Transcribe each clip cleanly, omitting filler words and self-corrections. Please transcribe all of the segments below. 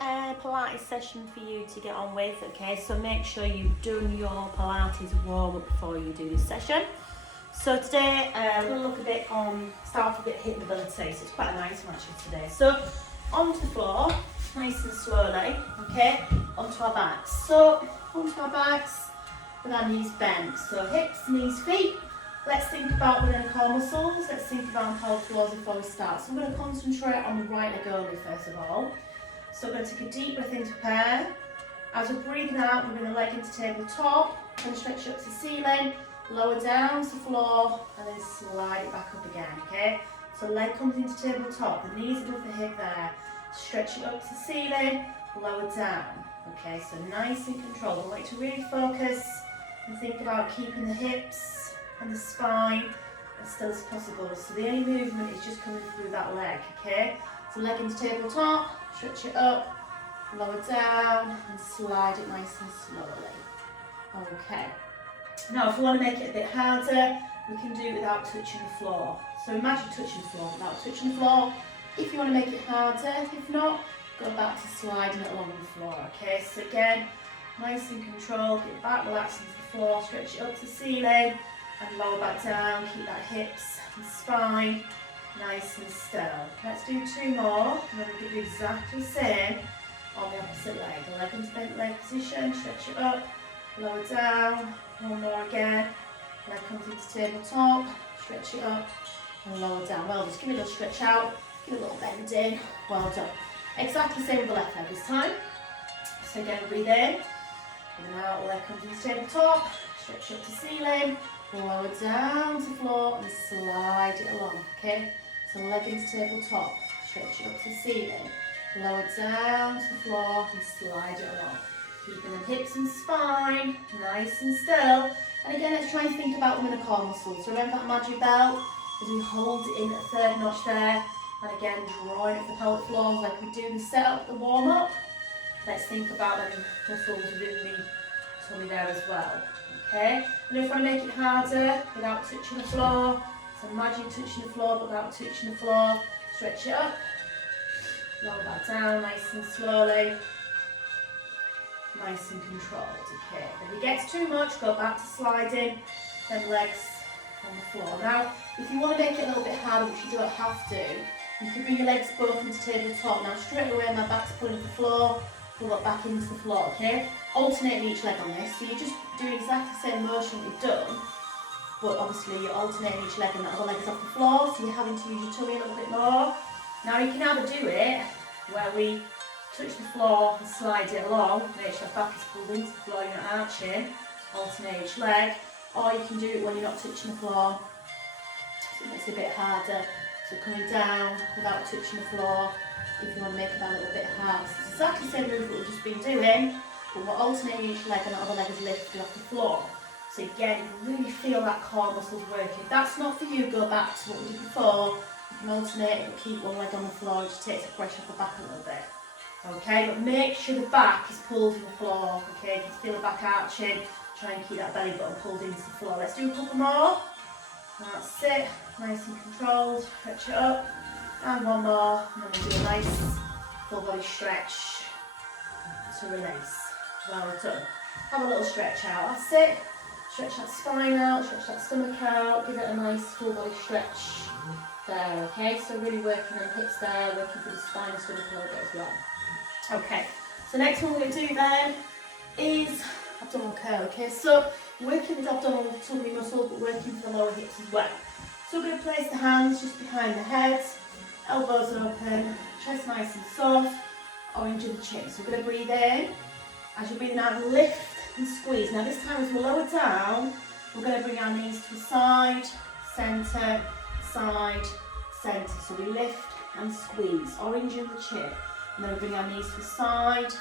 a Pilates session for you to get on with, okay? So make sure you've done your Pilates warm up before you do this session. So today we're going to look a bit on, start off a bit hip mobility, so it's quite a nice one actually today. So onto the floor, nice and slowly, okay? Onto our backs. So onto our backs with our knees bent. So hips, knees, feet. Let's think about within our core muscles. Let's think about pelvic floors before we start. So we're going to concentrate on the right leg only first of all. So we're going to take a deep breath in to prepare. As we're breathing out, we bring the leg into tabletop, and stretch up to the ceiling, lower down to the floor, and then slide it back up again, okay? So leg comes into tabletop, the knees above the hip there, stretch it up to the ceiling, lower down, okay? So nice and controlled. I want you to really focus and think about keeping the hips and the spine as still as possible. So the only movement is just coming through that leg, okay? So leg into tabletop, stretch it up, lower down, and slide it nice and slowly. Okay. Now if you want to make it a bit harder, we can do it without touching the floor. So imagine touching the floor without touching the floor. If you want to make it harder, if not, go back to sliding it along the floor, okay? So again, nice and controlled, get back, relax into the floor, stretch it up to the ceiling, and lower back down, keep that hips and spine nice and still. Let's do two more, and then we can do exactly the same on the opposite leg. The leg into bent leg position, stretch it up, lower down, one more again. Leg comes into tabletop, stretch it up, and lower down. Well, just give it a little stretch out, give it a little bend in, well done. Exactly the same with the left leg this time. So again, breathe in, and then out, leg comes into tabletop, stretch up to ceiling, lower down to the floor and slide it along, okay? So leg into tabletop, stretch it up to the ceiling, lower down to the floor and slide it along. Keeping the hips and spine nice and still. And again, let's try and think about them in the core muscles. So remember that magic belt as we hold it in at the third notch there. And again, drawing it for the pelvic floors like we do in the setup, the warm up. Let's think about them muscles within the tummy there as well. Okay, and if I make it harder without touching the floor, so imagine touching the floor but without touching the floor, stretch it up, lower back down nice and slowly, nice and controlled, okay. If it gets too much, go back to sliding, then legs on the floor. Now, if you want to make it a little bit harder, which you don't have to, you can bring your legs both into tabletop. Now straight away my back's pulling to the floor, pull it back into the floor, okay? Alternating each leg on this, so you're just doing exactly the same motion that you've done, but obviously you're alternating each leg and the other leg is off the floor, so you're having to use your tummy a little bit more. Now you can either do it where we touch the floor and slide it along, make sure our back is pulled into the floor, you're not arching, alternate each leg, or you can do it when you're not touching the floor, so it makes it a bit harder. So coming down without touching the floor, if you want to make it a little bit hard. So it's exactly the same move that we've just been doing, but we're alternating each leg and the other leg is lifted off the floor. So again, you can really feel that core muscles working. If that's not for you, go back to what we did before. You can alternate it, but keep one leg on the floor, it just takes the pressure off the back a little bit. Okay, but make sure the back is pulled to the floor. Okay, you can feel the back arching, try and keep that belly button pulled into the floor. Let's do a couple more. That's it, nice and controlled, stretch it up. And one more, and then we'll do a nice full body stretch to release. Well done. Have a little stretch out, that's it. Stretch that spine out, stretch that stomach out, give it a nice full body stretch there, okay? So really working on the hips there, working through the spine and stomach a little bit as well. Okay, so next one we're going to do then is abdominal curl, okay? So working the abdominal tummy muscles, but working for the lower hips as well. So we're going to place the hands just behind the head, elbows open, chest nice and soft, orange in the chin. So we're going to breathe in. As you're breathing out, lift and squeeze. Now this time as we lower down, we're going to bring our knees to the side, centre, side, centre. So we lift and squeeze, orange in the chin. And then we bring our knees to the side,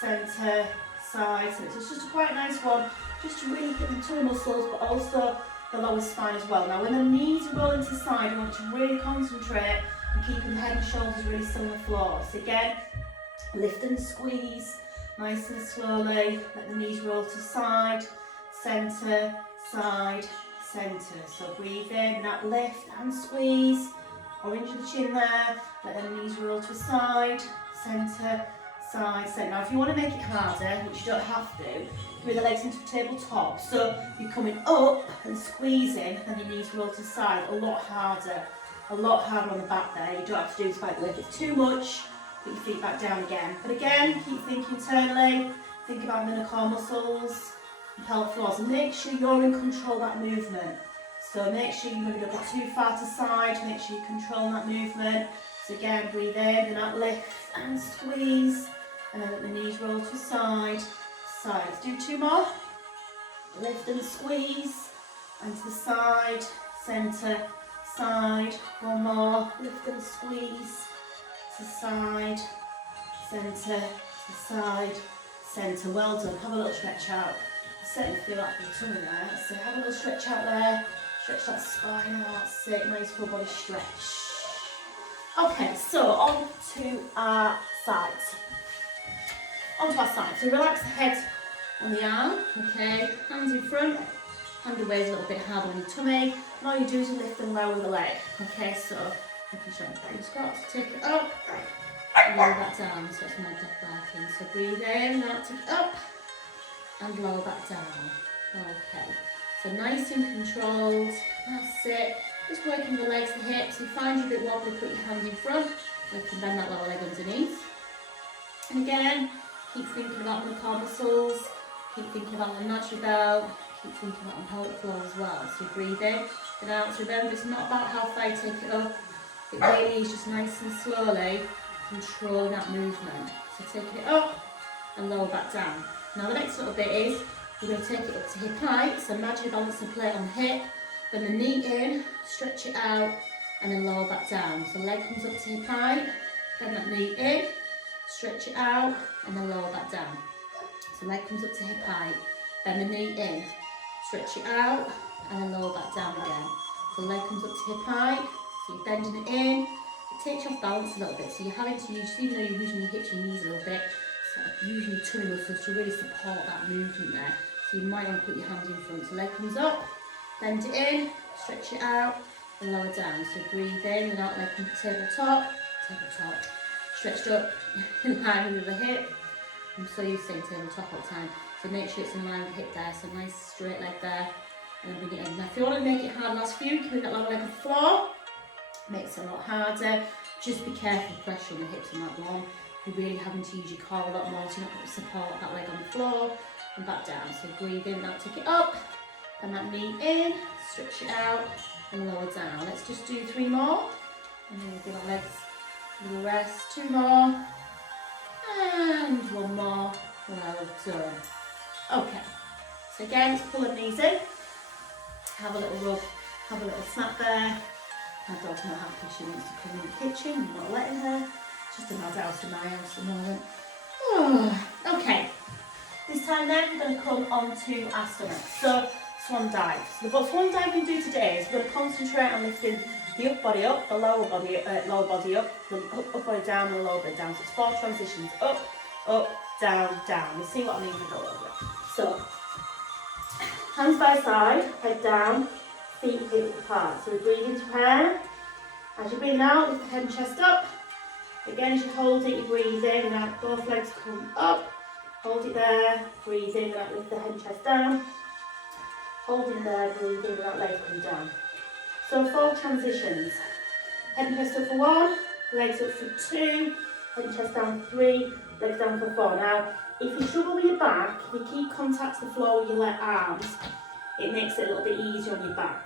centre, side, centre. So it's just a quite nice one, just to really hit the tummy muscles, but also the lower spine as well. Now when the knees are rolling to the side, I want you to really concentrate and keeping the head and shoulders really still on the floor. So again, lift and squeeze, nice and slowly, let the knees roll to side, centre, side, centre. So breathe in, that lift and squeeze, orange in the chin there, let the knees roll to side, centre, side, centre. Now if you want to make it harder, which you don't have to, bring the legs into the tabletop. So you're coming up and squeezing, and your knees roll to the side. A lot harder on the back there. You don't have to do spike leg. If it's too much, put your feet back down again. But again, keep thinking internally. Think about the core muscles and pelvic floors, and make sure you're in control of that movement. So make sure you maybe don't go too far to side. Make sure you're controlling that movement. So again, breathe in, then out, lift and squeeze, and then let the knees roll to side. Let's do 2 more. Lift and squeeze, and to the side, centre, side. 1 more. Lift and squeeze, to side, centre, to side, centre. Well done. Have a little stretch out. I certainly feel that your tummy there. So have a little stretch out there. Stretch that spine out. That's it. Nice full body stretch. Okay, so on to our sides. So relax the head on the arm, okay, hands in front, hand away is a little bit hard on your tummy, and all you do is lift and lower the leg, okay, so making sure I'm doing squats, take it up, and lower that down, so it's my dog barking, so breathe in, now take it up, and lower that down, okay, so nice and controlled, that's it, just working the legs, the hips, you find you're a bit wobbly, put your hand in front, you can bend that lower leg underneath, and again, keep thinking about the core muscles, keep thinking about the imaginary belt, keep thinking about the pelvic floor as well. So breathe in and out. So remember, it's not about how far you take it up, it really is just nice and slowly controlling that movement. So taking it up and lower back down. Now the next little bit is, we're going to take it up to hip height. So imagine balancing plate on the hip, then the knee in, stretch it out, and then lower back down. So leg comes up to hip height, then that knee in, stretch it out, and then lower back down. So leg comes up to hip height, bend the knee in, stretch it out, and then lower back down again. So leg comes up to hip height, so you're bending it in, it takes you off balance a little bit, so you're having to use, even though you're using your hips and knees a little bit, sort of using your tummy muscles to really support that movement there. So you might want to put your hand in front. So leg comes up, bend it in, stretch it out, and lower down. So breathe in, and out, leg comes to tabletop, stretched up in line with the hip. I'm so used to saying tabletop all the time. So make sure it's in line with the hip there. So nice straight leg there. And then bring it in. Now if you want to make it hard last few, keep that lower leg on the floor. Makes it a lot harder. Just be careful of pressure on the hips on that one. You're really having to use your core a lot more, so you're not going to support that leg on the floor. And back down. So breathe in, now take it up. And that knee in, stretch it out, and lower down. Let's just do 3 more. And then we'll give our legs a little rest. 2 more. And 1 more. Well done. Okay. So again, let's pull the knees in. Have a little rub, have a little snap there. My dog's not happy, she wants to come in the kitchen. I'm not letting her. It's just a mad house in my house at the moment. Oh, okay. This time then, we're going to come on to our stomach. So, swan dive. So the swan dive we're going to do today is we're going to concentrate on lifting the upper body up, the lower body up, the upper body down, and the lower body down. So it's 4 transitions: up, up, down, down. We'll see what I mean with all of it. So, hands by side, head down, feet hip apart. So we breathe into air. As you're breathing out, lift the head and chest up. Again, as you hold it, you breathe in and out. Both legs come up. Hold it there. Breathe in and out. Lift the head and chest down. Hold in there. Breathe in and out. Legs come down. So 4 transitions. Head and chest up for 1. Legs up for 2. Head and chest down for 3. Legs down for 4. Now, if you struggle with your back, if you keep contact to the floor with your left arms, it makes it a little bit easier on your back.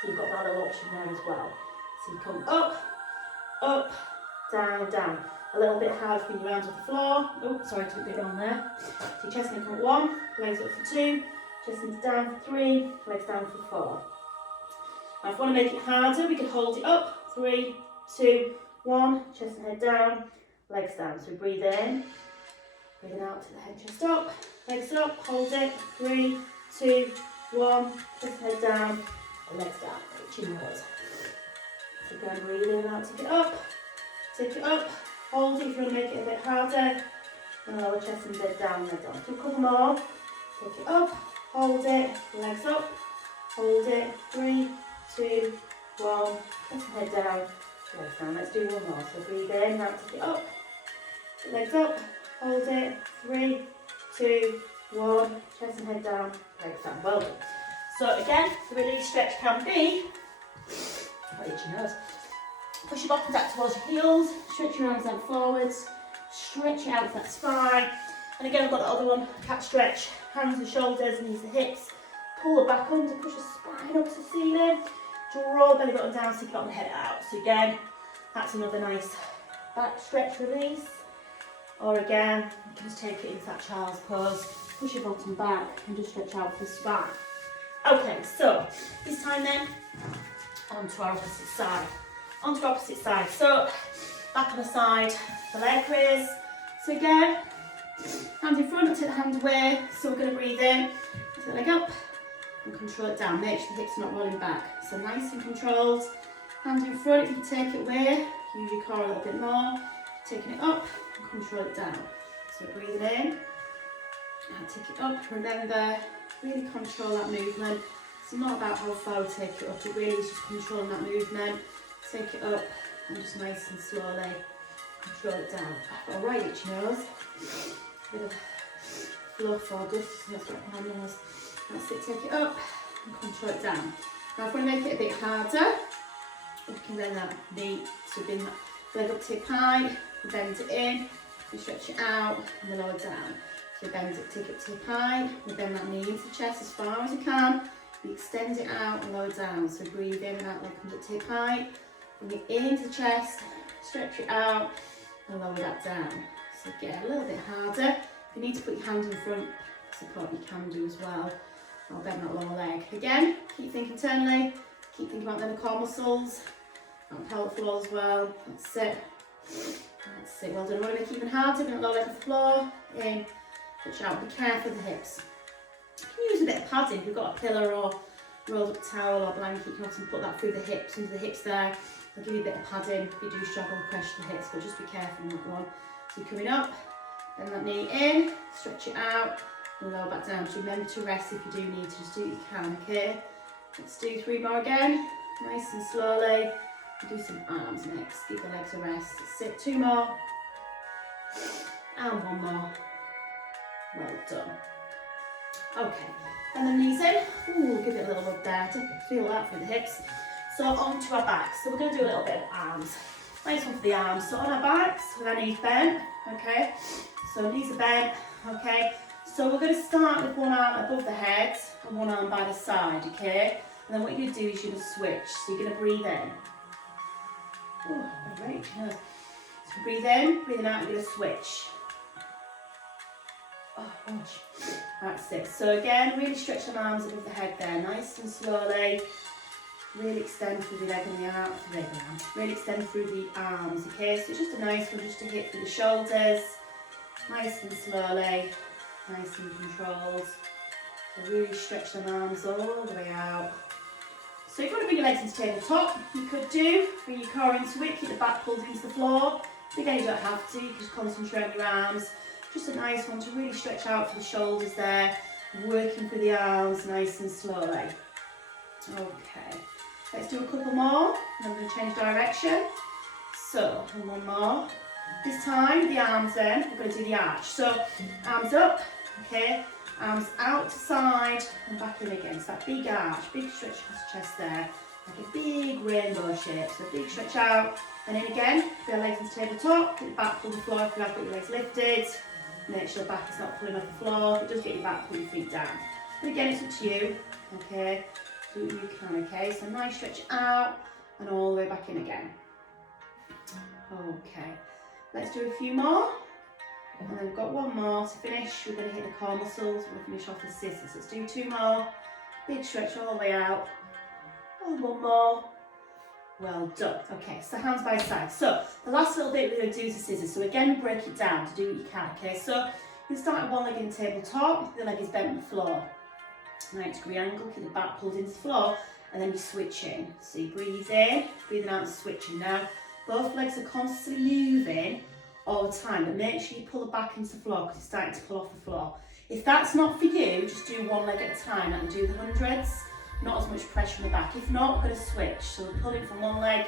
So you've got that little option there as well. So you come up, up, down, down. A little bit hard for your arms off the floor. Oh, sorry, took a bit on there. So your chest going to come up 1, legs up for 2, chest is down for 3, legs down for 4. Now if you want to make it harder, we can hold it up. 3, 2, 1, chest and head down, legs down. So breathe in, breathing out to the head, chest up, legs up, hold it. 3, 2, 1, chest and head down, and legs down. Chin yours. So again, breathe in and out, take it up, hold it if you want to make it a bit harder, and lower chest and head down, legs down. So a couple more, take it up, hold it, legs up, hold it. 3, 2, 1, chest and head down, legs down. Let's do 1 more. So breathe in, now take it up, Legs up, hold it, 3, 2, 1, chest and head down, legs down, well done. So again, the release stretch can be, what itchy nose, push your bottoms out towards your heels, stretch your arms out forwards, stretch it out to that spine, and again I've got the other one, cat stretch, hands and shoulders, knees and hips, pull it back under, push the spine up to the ceiling, draw the belly button down, stick it on the head out. So again, that's another nice back stretch release. Or again, you can just take it into that child's pose, push your bottom back and just stretch out the spine. Okay, so this time then, onto our opposite side. Onto our opposite side. So back on the side, the leg raise. So again, hand in front, take the hand away. So we're going to breathe in, take the leg up and control it down. Make sure the hips are not rolling back. So nice and controlled. Hand in front, if you can take it away, use your core a little bit more. Taking it up and control it down. So breathing in and take it up. Remember, really control that movement. It's not about how far we take it up, it really is just controlling that movement. Take it up and just nice and slowly control it down. I've got a right itchy nose. A bit of fluff or dust, so that's got my nose. That's it, take it up and control it down. Now if we want to make it a bit harder, we can bend that knee, so bring that leg up to high, we bend it in, we stretch it out and we lower down. So we bend it, take it to high, we bend that knee into the chest as far as we can, we extend it out and lower down. So breathe in and that leg comes up to high, bring it into the chest, stretch it out and lower that down. So get a little bit harder. If you need to put your hand in front support, you can do as well. I'll bend that lower leg. Again, keep thinking internally, keep thinking about the core muscles, and pelvic floor as well. That's it. That's it. Well done. I want to make it even harder. Bring that lower leg off the floor. In, stretch out. Be careful of the hips. You can use a bit of padding. If you've got a pillow or rolled up towel or blanket, you can often put that through the hips, into the hips there. I'll give you a bit of padding if you do struggle with pressure to the hips, but just be careful in that one. So you're coming up, bend that knee in, stretch it out, and lower back down. So remember to rest if you do need to, just do what you can, okay? Let's do 3 more again, nice and slowly. We'll do some arms next, give the legs a rest. Sit, 2 more, and 1 more. Well done. Okay, and then knees in. Ooh, give it a little rub there to feel that through the hips. So onto our backs. So we're going to do a little bit of arms. Nice one for the arms. So on our backs with our knees bent, okay? So knees are bent, okay? So we're going to start with one arm above the head and one arm by the side, okay? And then what you're going to do is you're going to switch. So you're going to breathe in. Oh, great. Yeah. So breathe in, breathing out, you're going to switch. Oh, gosh. That's it. So again, really stretch the arms above the head there, nice and slowly. Really extend through the leg and the arm, really extend through the arms, okay? So it's just a nice one just to hit through the shoulders, nice and slowly, nice and controlled. So really stretch the arms all the way out. So if you want to bring your legs into tabletop, you could do, bring your core into it, keep the back pulled into the floor. Again, you don't have to, you can just concentrate on your arms. Just a nice one to really stretch out for the shoulders there, working through the arms nice and slowly. Okay. Let's do a couple more, and I'm going to change direction. So, and 1 more. This time, the arms in, we're going to do the arch. So, arms up, okay, arms out to side, and back in again. So that big arch, big stretch across the chest there, like a big rainbow shape. So big stretch out, and in again, put your legs into tabletop, get your back pull the floor if you have got your legs lifted. Make sure the back is not pulling off the floor. If it does get your back, pull your feet down. And again, it's up to you, okay. Do what you can, okay? So nice stretch out and all the way back in again. Okay, let's do a few more. And then we've got 1 more to finish. We're going to hit the core muscles. We'll finish off with scissors. Let's do 2 more. Big stretch all the way out. And 1 more. Well done. Okay, so hands by side. So the last little bit we're going to do is the scissors. So again, break it down to do what you can, okay? So you start with 1 leg in the tabletop. The leg is bent on the floor. 90-degree angle, keep the back pulled into the floor, and then you switch in. So you breathe in, breathing out and switching. Now, both legs are constantly moving all the time, but make sure you pull the back into the floor because it's starting to pull off the floor. If that's not for you, just do 1 leg at a time, like you do the hundreds, not as much pressure on the back. If not, we're going to switch. So we're pulling from 1 leg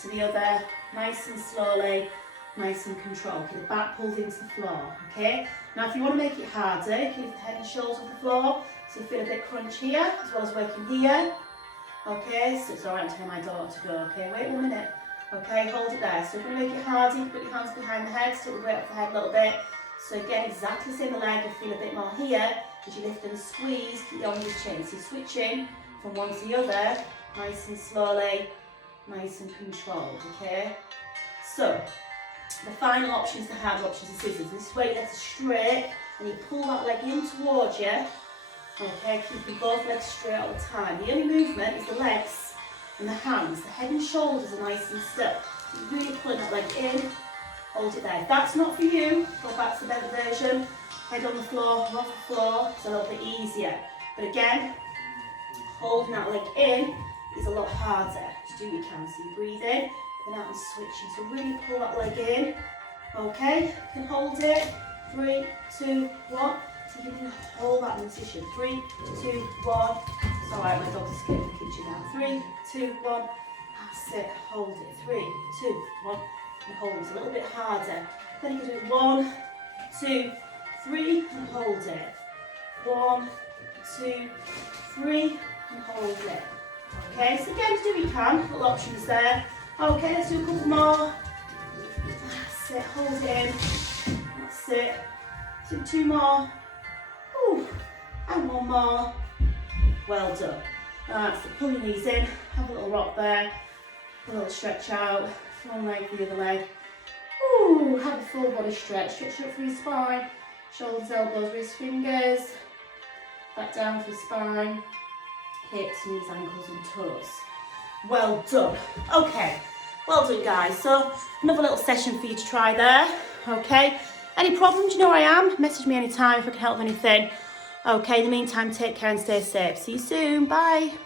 to the other, nice and slowly, nice and controlled. Keep the back pulled into the floor, okay? Now if you want to make it harder, you can lift the head and shoulders off the floor, so you feel a bit crunch here, as well as working here. Okay, so it's alright to tell my daughter to go, okay? Wait 1 minute. Okay, hold it there. So if you want to make it harder, you can put your hands behind the head, stick the weight off the head a little bit. So again, exactly the same the leg, you feel a bit more here, as you lift and squeeze, keep the arms chained. So you're switching from one to the other, nice and slowly, nice and controlled, okay? So, the final option is the hard option, is the scissors. This way you let it straight, and you pull that leg in towards you, okay, keeping both legs straight all the time. The only movement is the legs and the hands. The head and shoulders are nice and still. So you're really pulling that leg in, hold it there. If that's not for you, go back to the better version. Head on the floor, off the floor, it's a little bit easier. But again, holding that leg in is a lot harder. Just do what you can. So you breathe in, then out and switching. So really pull that leg in. Okay, you can hold it. 3, 2, 1. So you can hold that in position. 3, 2, 1. It's alright, my dog's escaped from the kitchen now. 3, 2, 1. That's it. Hold it. 3, 2, 1. And hold it. It's a little bit harder. Then you can do it 1, 2, 3, and hold it. 1, 2, 3, and hold it. Okay, so again, do what you can. Little options there. Okay, let's do a couple more. That's it. Hold it in. That's it. Do 2 more. Ooh, and 1 more. Well done. That's it. Pull your knees in. Have a little rock there. A little stretch out. One leg, the other leg. Ooh, have a full body stretch. Stretch up through your spine. Shoulders, elbows, wrist, fingers. Back down for the spine. Hips, knees, ankles and toes. Well done. Okay, well done guys. So another little session for you to try there. Okay, any problems, you know where I am. Message me anytime if I can help with anything. Okay, in the meantime, take care and stay safe. See you soon. Bye.